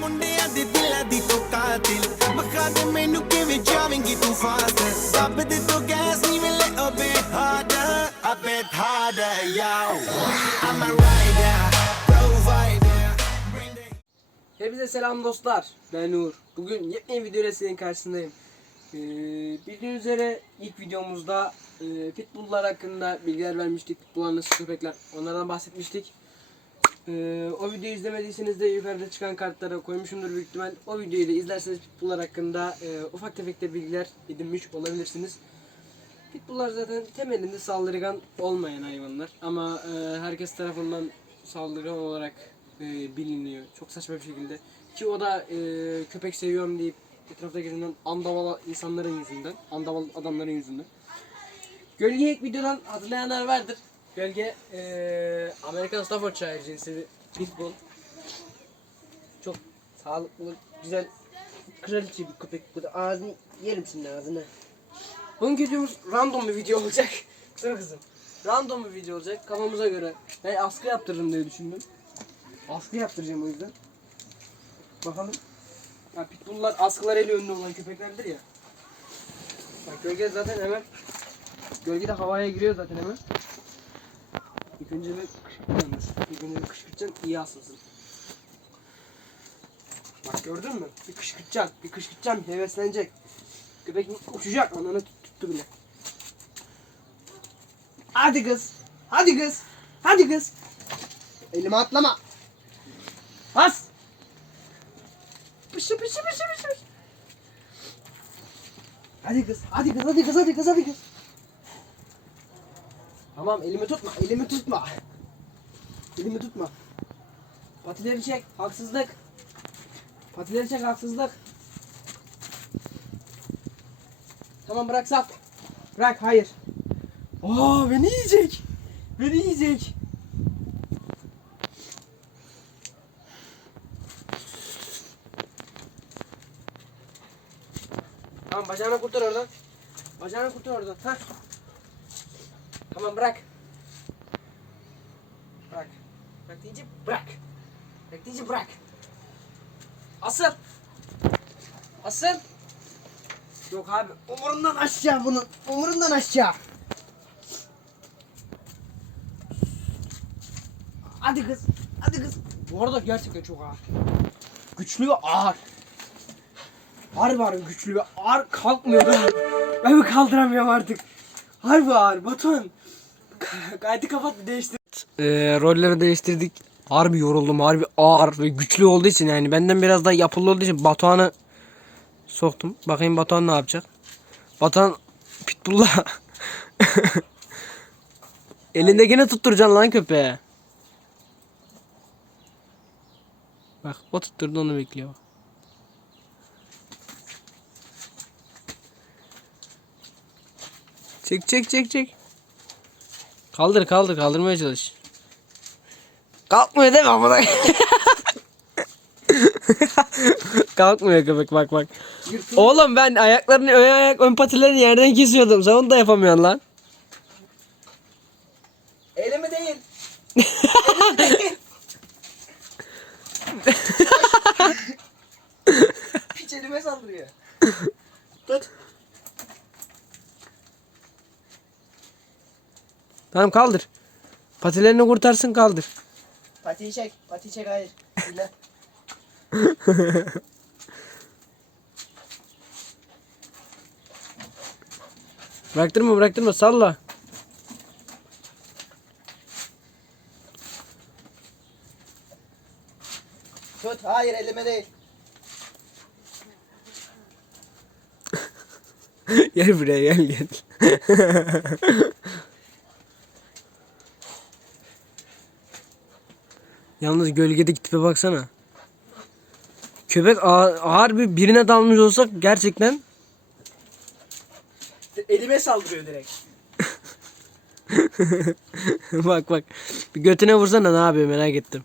ਮੁੰਡਿਆਂ ਦੇ ਦਿਲਾਂ ਦੀ ਤੂੰ ਕਾਤਿਲ ਬਖਾ ਦੇ ਮੈਨੂੰ ਕਿਵੇਂ ਜਾਵੇਂਗੀ ਤੂੰ ਫਾਸਟ ਰੱਬ ਦੇ ਤੋਂ ਗੈਸ ਨਹੀਂ ਮਿਲੇ a bit harder a bit harder yo I'm a rider provider bring the Hepinize selam dostlar. Ben Nur. Bugün yepyeni video ile sizin karşısındayım. Ee, bildiğiniz üzere ilk videomuzda e, pitbulllar hakkında bilgiler vermiştik. Pitbulllar nasıl köpekler onlardan bahsetmiştik. Ee, o videoyu izlemediyseniz de yukarıda çıkan kartlara koymuşumdur büyük ihtimal. O videoyu da izlerseniz pitbulllar hakkında e, ufak tefek de bilgiler edinmiş olabilirsiniz. Pitbulllar zaten temelinde saldırgan olmayan hayvanlar ama e, herkes tarafından saldırgan olarak e, biliniyor. Çok saçma bir şekilde. Ki o da e, köpek seviyorum deyip etrafta gezilen andaval insanların yüzünden, andaval adamların yüzünden. Gölge ilk videodan hatırlayanlar vardır. Gölge e, Amerikan Staffordshire cinsi pitbull. Çok sağlıklı, güzel, kraliçe bir köpek. Bu da ağzını yerim şimdi ağzını. Bugünkü videomuz random bir video olacak. Dur kızım. Random bir video olacak. Kafamıza göre. Ben askı yaptırırım diye düşündüm. Askı yaptıracağım o yüzden. Bakalım. Ya pitbulllar askılar eli önünde olan köpeklerdir ya. Bak gölge zaten hemen Gölge de havaya giriyor zaten hemen. Önce bir kışkırtacaksın. İlk önce bir kışkırtacaksın iyi asılsın. Bak gördün mü? Bir kışkırtacaksın. Bir kışkırtacaksın. Heveslenecek. Köpek uçacak. Ananı tut- tuttu bile. Hadi kız. Hadi kız. Hadi kız. Elime atlama. Bas. Pışı pışı pışı pışı. Hadi kız. Hadi kız. Hadi kız. Hadi kız. Hadi kız. Tamam elimi tutma. Elimi tutma. Elimi tutma. Patileri çek. Haksızlık. Patileri çek. Haksızlık. Tamam bırak sap. Bırak hayır. Aa beni yiyecek. Beni yiyecek. Tamam bacağını kurtar oradan. Bacağını kurtar oradan. Ha. Tamam bırak. Bırak. Bırak deyince bırak. Bırak deyince bırak. Asıl. Asıl. Yok abi umurundan aşağı bunun. Umurundan aşağı. Hadi kız. Hadi kız. Bu arada gerçekten çok ağır. Güçlü ve ağır. Harbi harbi güçlü ve ağır kalkmıyor. Ben mi kaldıramıyorum artık. Harbi ağır Batuhan. Kaydı kapat değiştir. Ee, rolleri değiştirdik. Harbi yoruldum. Harbi ağır ve güçlü olduğu için yani benden biraz daha yapılı olduğu için Batuhan'ı soktum. Bakayım Batuhan ne yapacak. Batuhan pitbull'la elindekini tutturacaksın lan köpeğe. Bak o tutturdu onu bekliyor. Çek çek çek çek. Kaldır kaldır kaldırmaya çalış. Kalkmıyor değil mi amına? Kalkmıyor köpek bak bak. Oğlum ben ayaklarını ön ayak ön patilerini yerden kesiyordum. Sen onu da yapamıyorsun lan. Elimi değil. Piç elime saldırıyor. Tut. Tamam kaldır. Patilerini kurtarsın kaldır. Patiyi çek. Patiyi çek hayır. Dinle. Bıraktırma bıraktırma salla. Tut. Hayır elime değil. gel buraya gel gel. Yalnız gölgedeki tipe baksana. Köpek ağır, ağır bir birine dalmış olsak gerçekten Elime saldırıyor direkt. bak bak. Bir götüne vursana ne yapıyor merak ettim.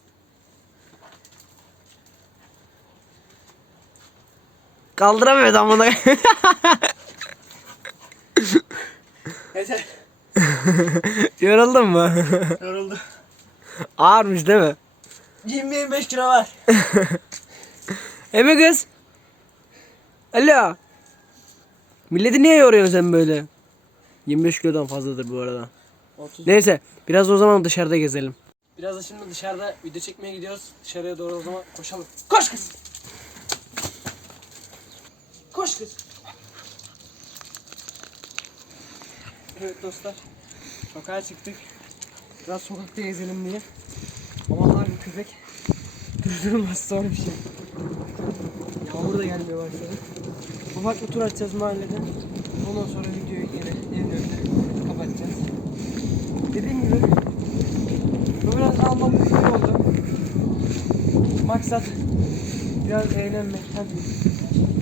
Kaldıramıyor amına. Yeter. Yoruldun mu? Yoruldu. Ağırmış değil mi? 20-25 kilo var. Eve kız. Alo. Milleti niye yoruyorsun sen böyle? 25 kilodan fazladır bu arada. 30. Neyse biraz o zaman dışarıda gezelim. Biraz da şimdi dışarıda video çekmeye gidiyoruz. Dışarıya doğru o zaman koşalım. Koş kız. Koş kız. Evet dostlar. Sokağa çıktık. Biraz sokakta gezelim diye. Köpek durdurulmaz zor bir şey. Yağmur da gelmeye başladı. Ufak bir tur atacağız mahallede. Ondan sonra videoyu yine evin önünde kapatacağız. Dediğim gibi bu biraz almam bir video oldu. Maksat biraz eğlenmek. Hem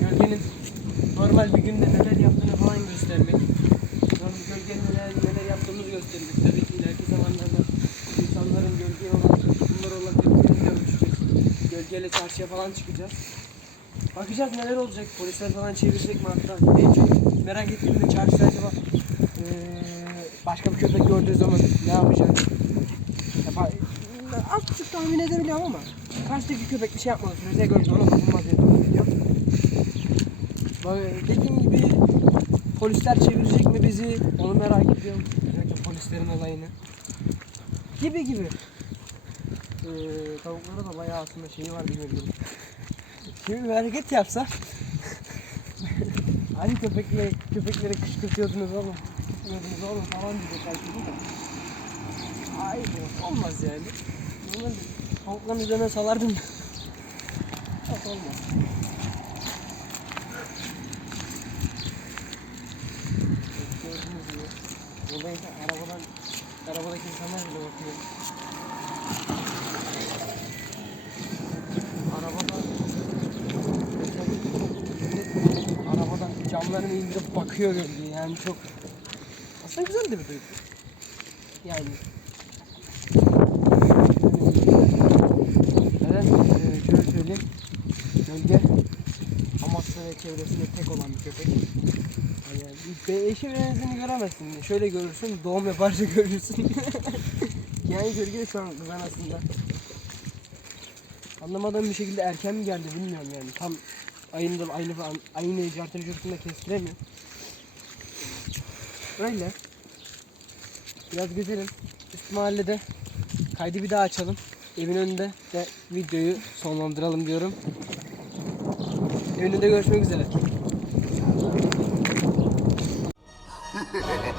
gölgenin normal bir günde neler yaptığını falan göstermek. Sonra gölgenin neler, neler yaptığımızı göstermek. Tabii ki ileriki zamanlarda insanların gölgeye olan bunlar olan tepkilerini de Gölgeyle çarşıya falan çıkacağız. Bakacağız neler olacak. Polisler falan çevirecek mi hatta. En çok merak ettiğim de çarşıda acaba eee, başka bir köpek gördüğü zaman ne yapacak? Ya, ba- az buçuk tahmin edebiliyorum ama karşıdaki köpek bir şey yapmadı sürece görünce ona dokunmaz diye tahmin ediyorum. Dediğim gibi polisler çevirecek mi bizi onu merak ediyorum. Özellikle polislerin olayını. Gibi gibi. Ee, tavuklara da bayağı aslında şeyi var bilmiyorum. Şimdi bir hareket yapsa. Hani köpekle, köpekleri kışkırtıyordunuz oğlum? Kışkırtıyordunuz oğlum falan diyecekler şimdi de Ay bu olmaz yani. Bunları tavukların üzerine salardım. Yok olmaz. Buradaysa arabadan Arabadaki insanlar bile bakıyor Camlarını indirip bakıyor gölgeye yani çok aslında güzel de bir duygu. Yani neden Ee, şöyle söyleyeyim gölge Amasya ve çevresinde tek olan bir köpek. Yani bir eşi benzini göremezsin. Şöyle görürsün, doğum yaparsa görürsün. yani gölge şu an kızan aslında. Anlamadığım bir şekilde erken mi geldi bilmiyorum yani. Tam aynı falan aynı cartını çocukluğunda kestiremiyor. Öyle. Biraz gezelim. Üst mahallede kaydı bir daha açalım. Evin önünde ve videoyu sonlandıralım diyorum. Evin önünde görüşmek üzere.